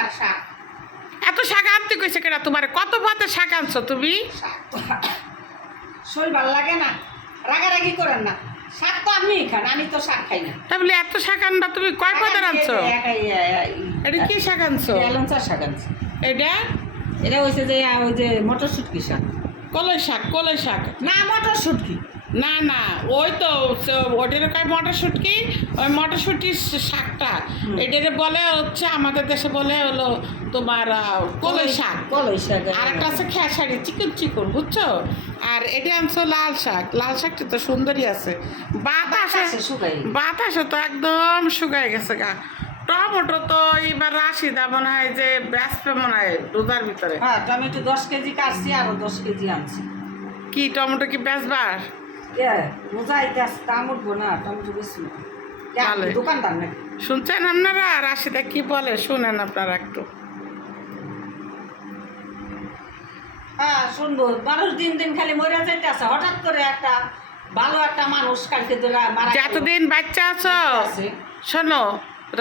আর শাক। এত শাক আনতে কইছে কেনা তোমার? কত ভাতের শাক আনছো তুমি? শরীর ভালো লাগে না, রাগারাগি করেন না। শাক তো আপনি খান, আমি তো শাক খাই না। তাহলে এত শাক আনবা তুমি কয় পদের আনছো? এটা কি শাক আনছো? এলাঞ্চার শাক আনছি। এটা এটা হয়েছে যে ওই যে মটরশুটকি শাক। কলই শাক, কলই শাক না, মটরশুটকি। না না, ওই তো ওটার কয় মটরশুটকি, ওই মটরশুটির শাকটা এটারে বলে হচ্ছে আমাদের দেশে বলে হলো তোমার কলই শাক। কলই শাক। আর একটা আছে খেসারি, চিকন চিকন, বুঝছো? আর এটা আনছো লাল শাক। লাল শাকটা তো সুন্দরই আছে। বাতাসে বাতাসে তো একদম শুকাই গেছে গা। টমেটো তো এবার রাশিদা মনে হয় যে ব্যস্ত মনে হয় রোজার ভিতরে। হ্যাঁ, টমেটো 10 কেজি কাটছি, আরো 10 কেজি আনছি। কি টমেটো কি বেচবার? রোজা আইতে আসছে, দাম উঠবো না, টমেটো বেশি ভালো। দোকানদার নাকি? শুনছেন আপনারা? রাশিদা কি বলে শুনেন আপনারা একটু। হ্যাঁ, শুনবো। মানুষ দিন দিন খালি মরে যাইতে আছে। হঠাৎ করে একটা ভালো একটা মানুষ কালকে তো মারা গেল। যতদিন বাচ্চা আছো শোনো,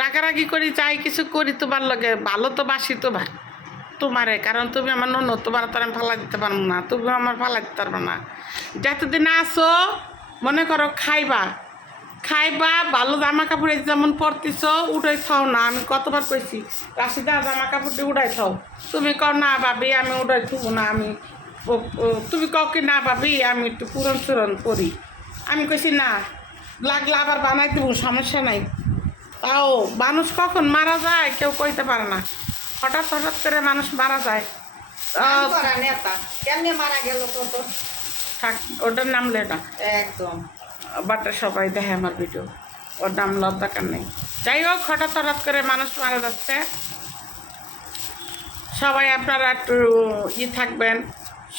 রাগারাগি করি চাই কিছু করি তোমার লগে, ভালো তো বাসি তো ভাই তোমারে, কারণ তুমি আমার নন, তোমার তো আমি ফালা দিতে পারবো না, তুমি আমার ফালা দিতে পারবো না। যতদিন আসো মনে করো খাইবা খাইবা, ভালো জামা কাপড় যেমন পরতেছ উঠাই থাও না। আমি কতবার কইছি রাশিদা জামা কাপড়টি উঠাই থাও, তুমি কও না ভাবি আমি উঠাই থুবো না। আমি তুমি কও কি না ভাবি আমি একটু পুরন চুরন করি। আমি কইছি না, লাগলে আবার বানাই দেবো, সমস্যা নাই। তাও মানুষ কখন মারা যায় কেউ কইতে পারে না, হঠাৎ হঠাৎ করে মানুষ মারা যায়। নেতা কেমনে মারা গেল কত? থাক, ওটার নাম লেটা একদম। বাট সবাই দেখে আমার ভিডিও, ওর নাম লওয়ার দরকার নেই। যাই হোক, হঠাৎ হঠাৎ করে মানুষ মারা যাচ্ছে। সবাই আপনারা একটু থাকবেন,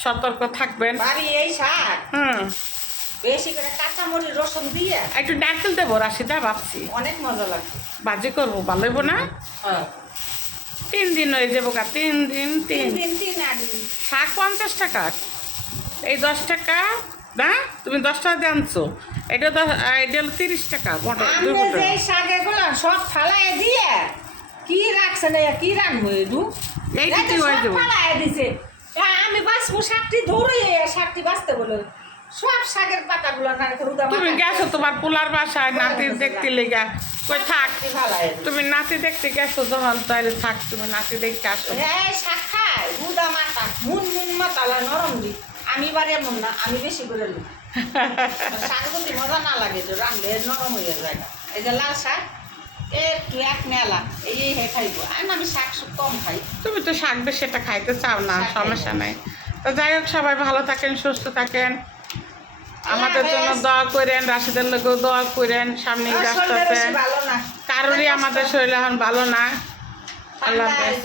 সতর্ক থাকবেন। বাড়ি এই শাক বেশি করে কাঁচা মরিচ রসুন দিয়ে একটু নারকেল দেবো রাশিদা, ভাবছি অনেক মজা লাগবে। বাজি করবো, ভালো হইব না? 3 দিন হয়ে যাবো গা, 3 দিন 3 শাক 50 টাকা, এই 10 টাকা না, তুমি 10 টাকা দিয়ে আনছো, এটা এটা হলো 30 টাকা। শাক এগুলো সব ফালাই দিয়ে কি রাখছে না, কি রাখবো এটু ফালাই দিছে। আমি বাঁচবো শাকটি ধরে, শাকটি বাঁচতে বলে সব শাকের পাতাগুলো তুমি গেছো তোমার পোলার বাসায় নাতি দেখতে লেগা, কই থাক, তুমি নাতি দেখতে গেছো যখন, তাহলে থাক, তুমি নাতি দেখতে আসো। শাক খায় গুদা মাথা, মুন মুন মাতালা নরম দি। আমি বারে এমন না, আমি বেশি করে লি শাক যদি মজা না লাগে তো রান্নলে নরম হয়ে যায়। এই যে লাল শাক একটু এক মেলা এই খাইবো, আমি শাক কম খাই। তুমি তো শাক বেশ সেটা খাইতে চাও না, সমস্যা নাই। তো যাই হোক, সবাই ভালো থাকেন, সুস্থ থাকেন, আমাদের জন্য দোয়া করেন, রাশিদের লোকেও দোয়া করেন। সামনে আসতেছে, কারোরই আমাদের শরীর এখন ভালো না। আল্লাহ হাফেজ।